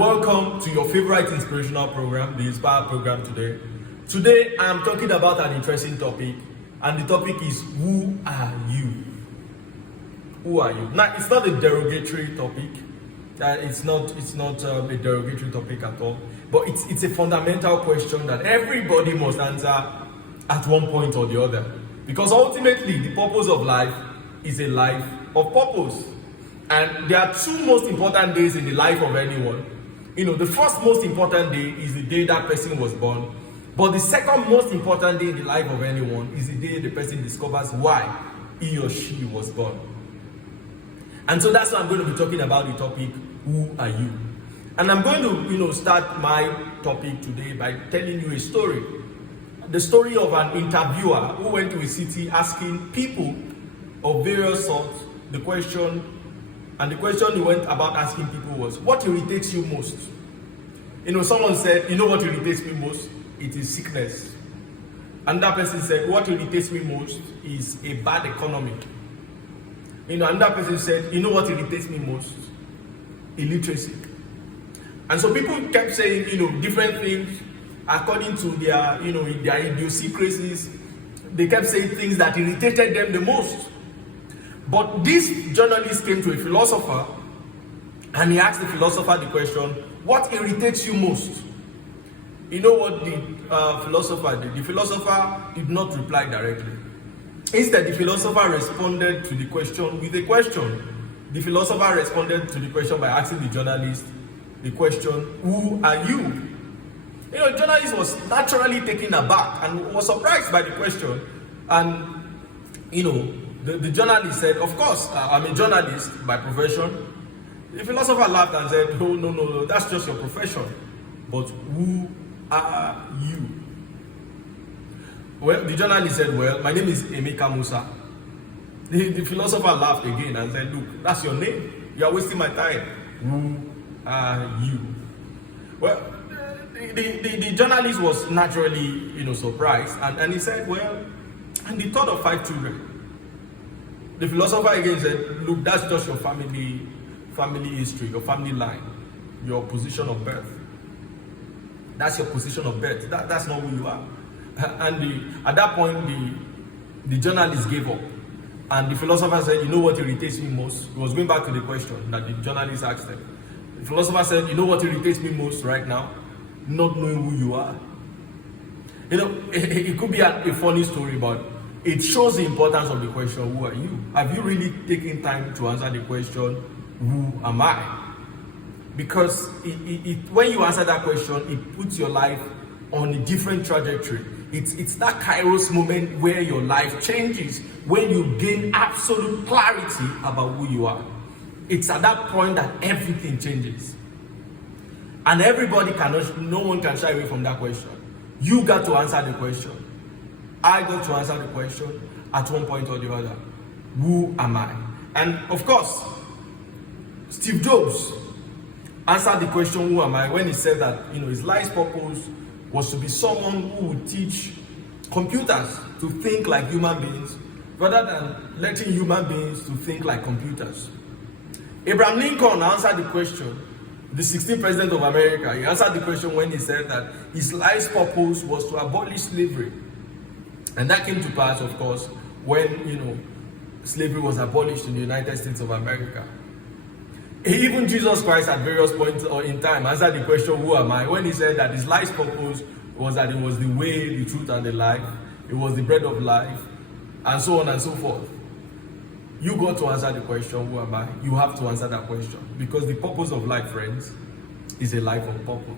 welcome to your favorite inspirational program, the Inspire program today. Today, I'm talking about an interesting topic, and the topic is, who are you? Who are you? Now, it's not a derogatory topic. It's not a derogatory topic at all, but it's a fundamental question that everybody must answer at one point or the other. Because ultimately, the purpose of life is a life of purpose. And there are two most important days in the life of anyone. The first most important day is the day that person was born. But the second most important day in the life of anyone is the day the person discovers why he or she was born. And so that's why I'm going to be talking about the topic, who are you? And I'm going to, start my topic today by telling you a story. The story of an interviewer who went to a city asking people of various sorts the question, and the question he went about asking people was, what irritates you most? Someone said, what irritates me most? It is sickness. And that person said, what irritates me most is a bad economy. Another person said, what irritates me most? Illiteracy. And so people kept saying, different things according to their, their idiosyncrasies. They kept saying things that irritated them the most. But this journalist came to a philosopher and he asked the philosopher the question, what irritates you most? You know what the philosopher did? The philosopher did not reply directly. Instead, the philosopher responded to the question with a question. The philosopher responded to the question by asking the journalist the question, who are you? The journalist was naturally taken aback and was surprised by the question. And, the journalist said, of course, I'm a journalist by profession. The philosopher laughed and said, oh, no, that's just your profession. But who are you? Well, the journalist said, well, my name is Emeka Musa. The philosopher laughed again and said, look, that's your name. You are wasting my time. Who are you? Well, the journalist was naturally, surprised. And he said, well, I'm the third of 5 children. The philosopher again said, look, that's just your family history, your family line, your position of birth. That's your position of birth. That's not who you are. And at that point, the journalist gave up. And the philosopher said, what irritates me most? He was going back to the question that the journalist asked him. The philosopher said, what irritates me most right now? Not knowing who you are. It could be a funny story, but it shows the importance of the question, who are you? Have you really taken time to answer the question, who am I? Because when you answer that question, it puts your life on a different trajectory. It's that Kairos moment where your life changes, when you gain absolute clarity about who you are. It's at that point that everything changes. And no one can shy away from that question. You got to answer the question. I got to answer the question at one point or the other. Who am I? And of course, Steve Jobs answered the question, who am I, when he said that his life's purpose was to be someone who would teach computers to think like human beings rather than letting human beings to think like computers. Abraham Lincoln answered the question, the 16th president of America. He answered the question when he said that his life's purpose was to abolish slavery. And that came to pass, of course, when slavery was abolished in the United States of America. Even Jesus Christ at various points in time answered the question, who am I? When he said that his life's purpose was that it was the way, the truth, and the life. It was the bread of life, and so on and so forth. You got to answer the question, who am I? You have to answer that question. Because the purpose of life, friends, is a life of purpose.